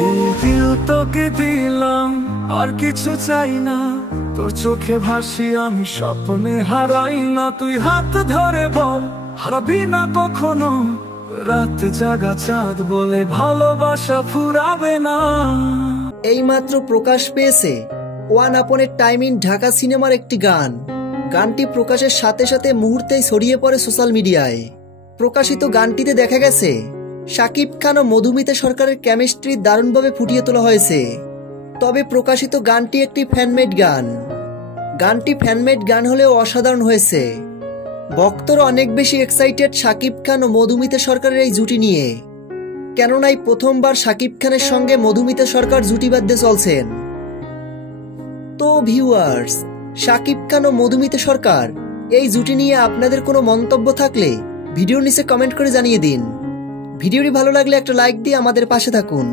এই দিল তোকে দিলাম, আর কিছু চাই না। তোর চোখে ভাসি আমি, স্বপ্নে হারাই না। তুই হাত ধরে বল, হারাবি না কখনো। রাত জাগা চাঁদ বলে ভালোবাসা ফুরাবে না। এইমাত্র প্রকাশ পেয়েছে ওয়ান আপনের টাইম ইন ঢাকা সিনেমার একটি গান। গানটি প্রকাশের সাথে সাথে মুহূর্তেই ছড়িয়ে পড়ে সোশ্যাল মিডিয়ায়। প্রকাশিত গানটিতে দেখা গেছে শাকিব খান ও মধুমিতা সরকারের কেমিস্ট্রি দারুণভাবে ফুটিয়ে তোলা হয়েছে। তবে প্রকাশিত গানটি একটি ফ্যানমেড গান। গানটি ফ্যানমেড গান হলেও অসাধারণ হয়েছে। ভক্তরা অনেক বেশি এক্সাইটেড শাকিব খান ও মধুমিতা সরকারের এই জুটি নিয়ে, কেননা এই প্রথমবার শাকিব খানের সঙ্গে মধুমিতা সরকার জুটি বাঁধতে চলছেন। তো ভিউয়ার্স, শাকিব খান ও মধুমিতা সরকার এই জুটি নিয়ে আপনাদের কোনো মন্তব্য থাকলে ভিডিওর নিচে কমেন্ট করে জানিয়ে দিন। ভিডিওটি ভালো লাগলে একটা লাইক দিয়ে আমাদের পাশে থাকুন।